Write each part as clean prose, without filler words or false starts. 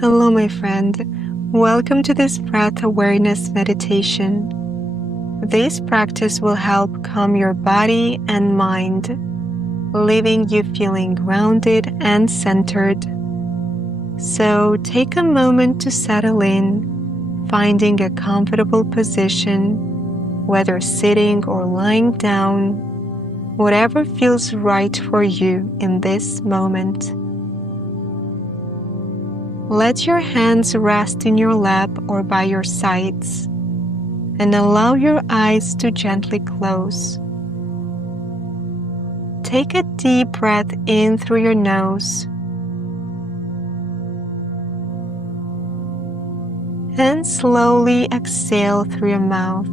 Hello, my friend. Welcome to this breath awareness meditation. This practice will help calm your body and mind, leaving you feeling grounded and centered. So take a moment to settle in, finding a comfortable position, whether sitting or lying down, whatever feels right for you in this moment. Let your hands rest in your lap or by your sides, and allow your eyes to gently close. Take a deep breath in through your nose, and slowly exhale through your mouth.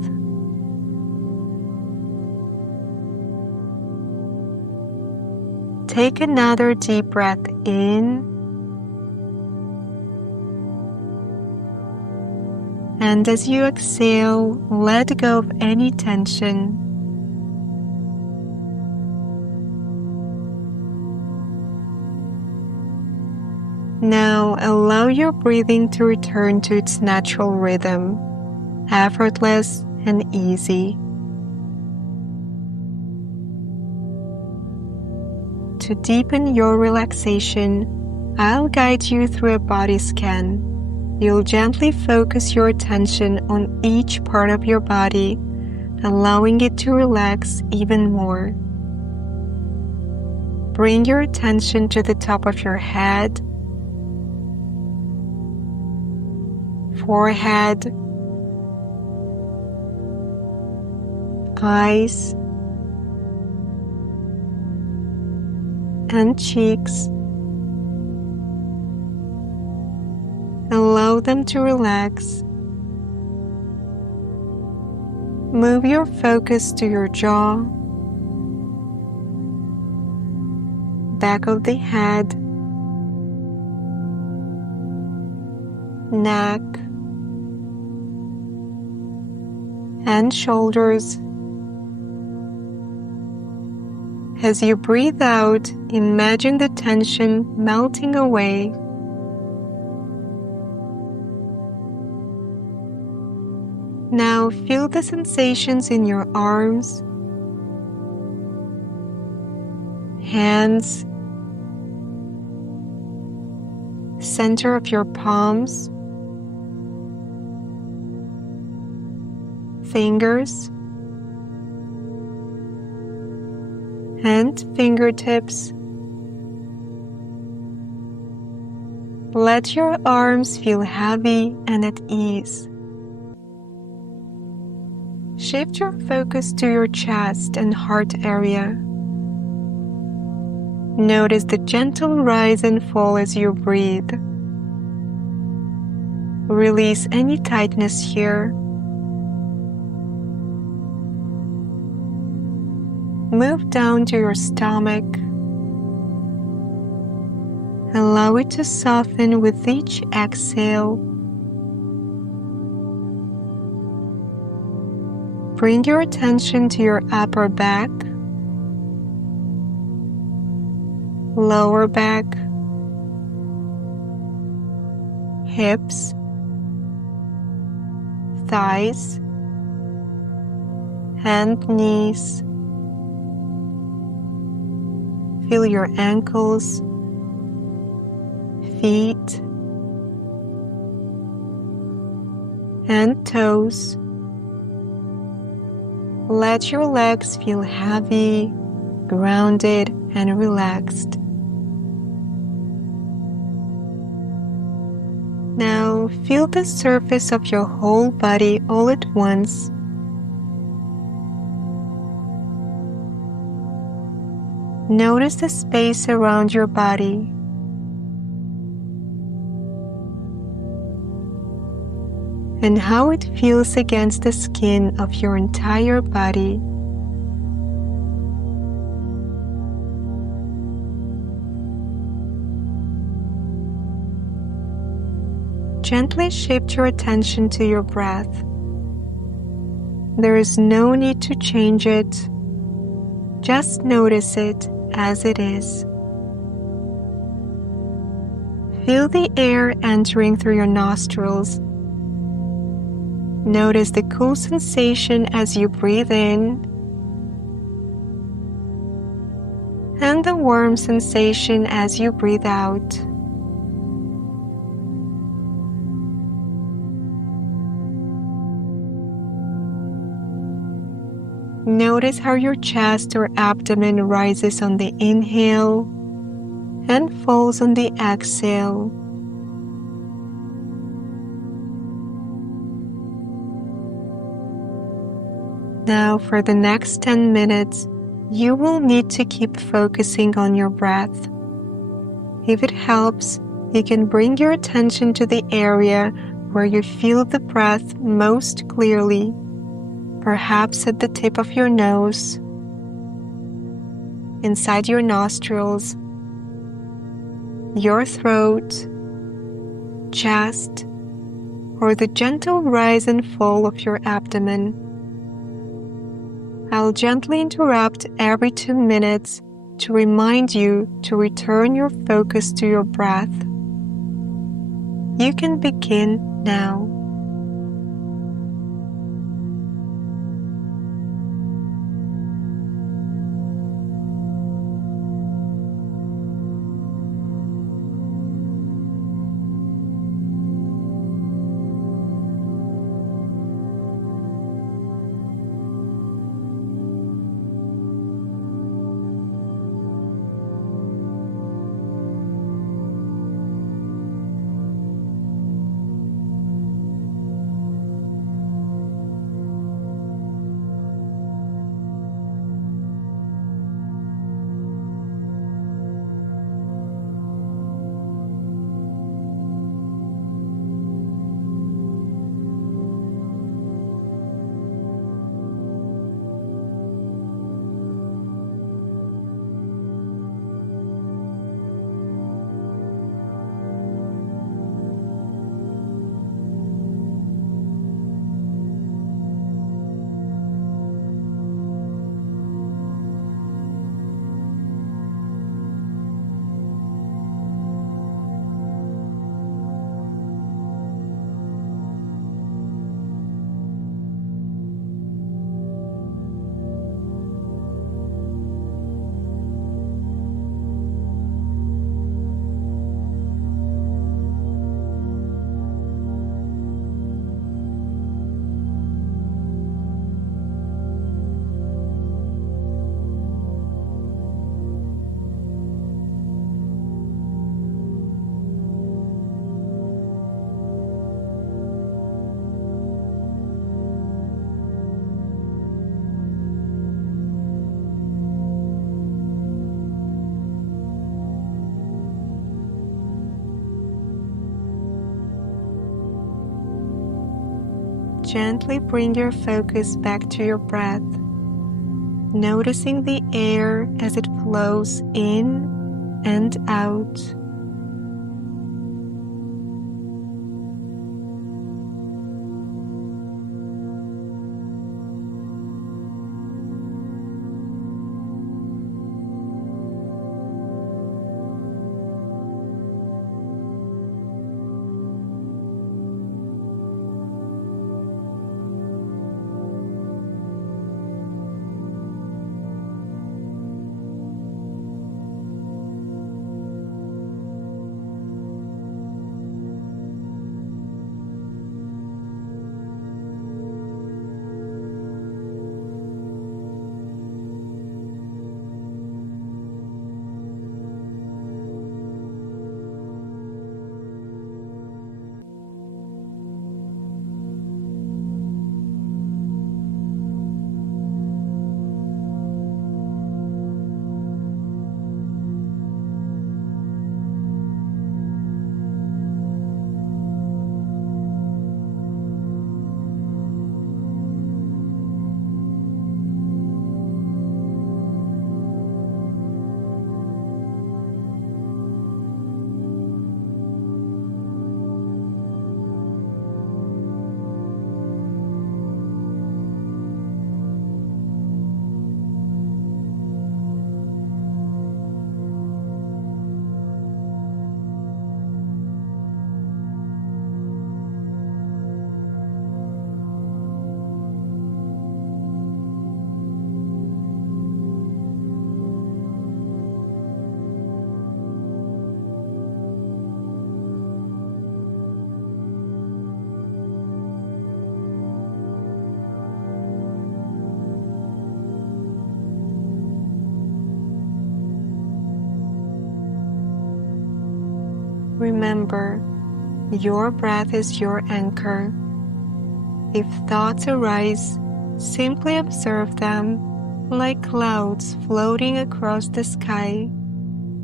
Take another deep breath in, and as you exhale, let go of any tension. Now allow your breathing to return to its natural rhythm, effortless and easy. To deepen your relaxation, I'll guide you through a body scan. You'll gently focus your attention on each part of your body, allowing it to relax even more. Bring your attention to the top of your head, forehead, eyes, and cheeks. Allow them to relax. Move your focus to your jaw, back of the head, neck, and shoulders. As you breathe out, imagine the tension melting away. Now feel the sensations in your arms, hands, center of your palms, fingers, and fingertips. Let your arms feel heavy and at ease. Shift your focus to your chest and heart area. Notice the gentle rise and fall as you breathe. Release any tightness here. Move down to your stomach. Allow it to soften with each exhale. Bring your attention to your upper back, lower back, hips, thighs, and knees. Feel your ankles, feet, and toes. Let your legs feel heavy, grounded, and relaxed. Now feel the surface of your whole body all at once. Notice the space around your body. And how it feels against the skin of your entire body. Gently shift your attention to your breath. There is no need to change it. Just notice it as it is. Feel the air entering through your nostrils. Notice the cool sensation as you breathe in and the warm sensation as you breathe out. Notice how your chest or abdomen rises on the inhale and falls on the exhale. Now, for the next 10 minutes, you will need to keep focusing on your breath. If it helps, you can bring your attention to the area where you feel the breath most clearly, perhaps at the tip of your nose, inside your nostrils, your throat, chest, or the gentle rise and fall of your abdomen. I'll gently interrupt every 2 minutes to remind you to return your focus to your breath. You can begin now. Gently bring your focus back to your breath, noticing the air as it flows in and out. Remember, your breath is your anchor. If thoughts arise, simply observe them like clouds floating across the sky,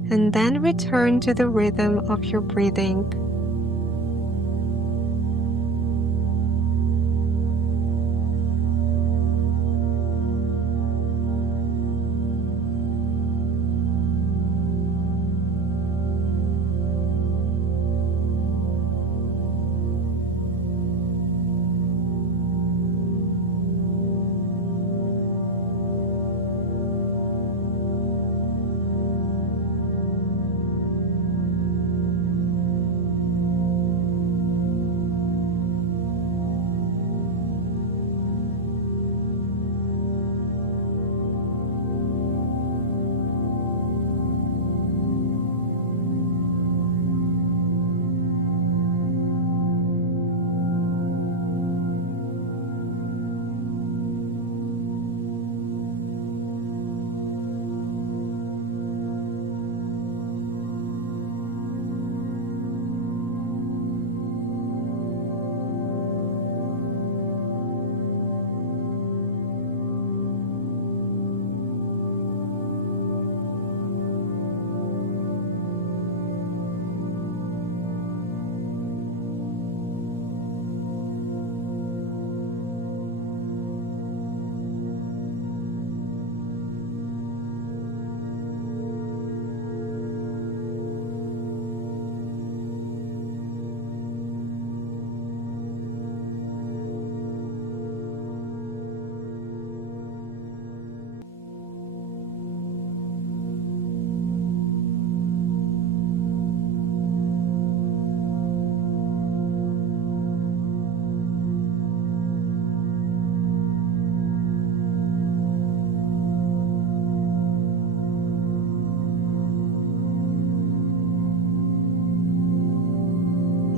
and then return to the rhythm of your breathing.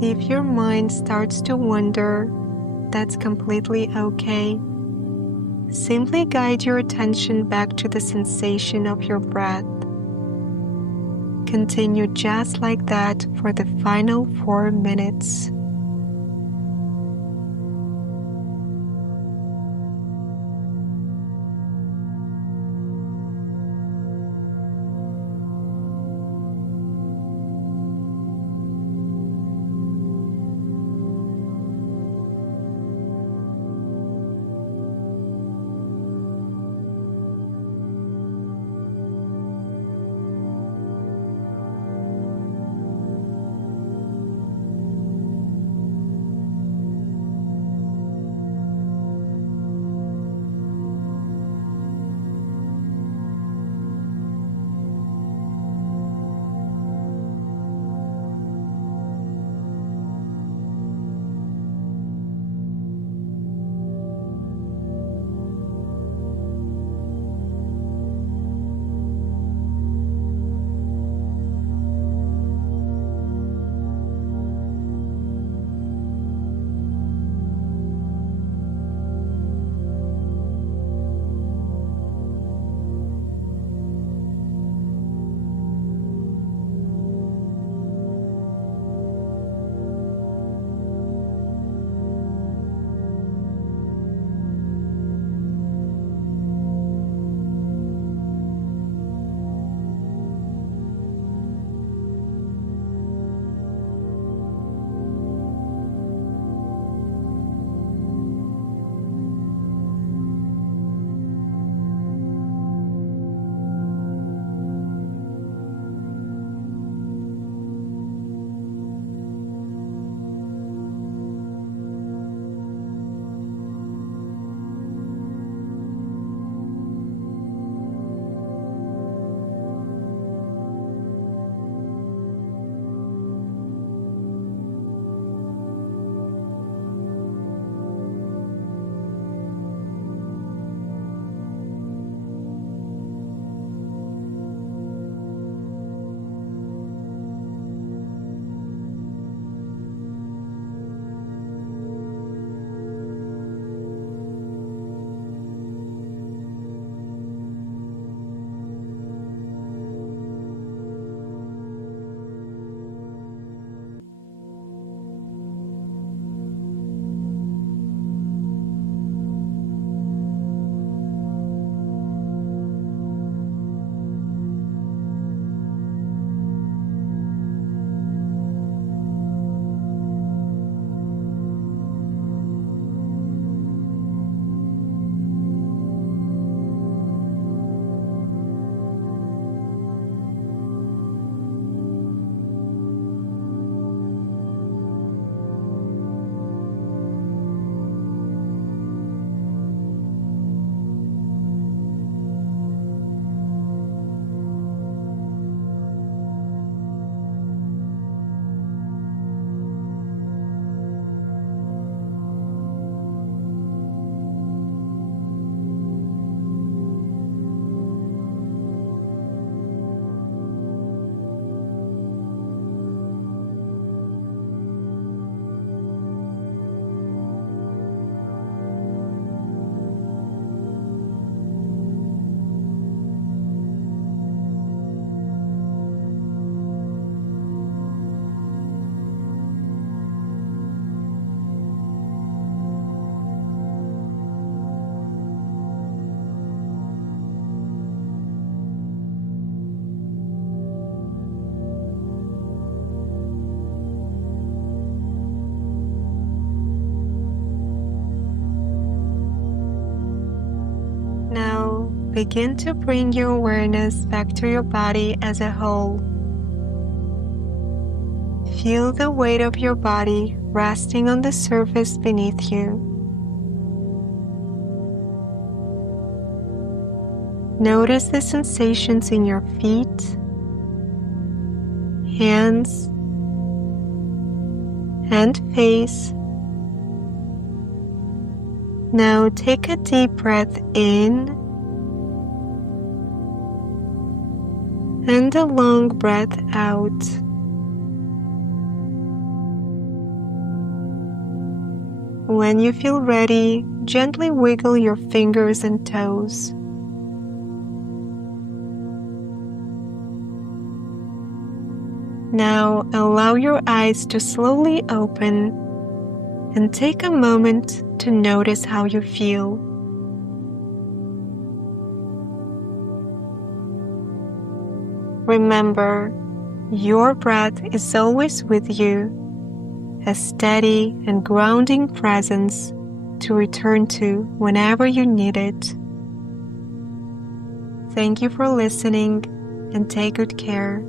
If your mind starts to wander, that's completely okay. Simply guide your attention back to the sensation of your breath. Continue just like that for the final 4 minutes. begin to bring your awareness back to your body as a whole. Feel the weight of your body resting on the surface beneath you. Notice the sensations in your feet, hands, and face. Now take a deep breath in and a long breath out. When you feel ready, gently wiggle your fingers and toes. Now allow your eyes to slowly open and take a moment to notice how you feel. Remember, your breath is always with you, a steady and grounding presence to return to whenever you need it. Thank you for listening and take good care.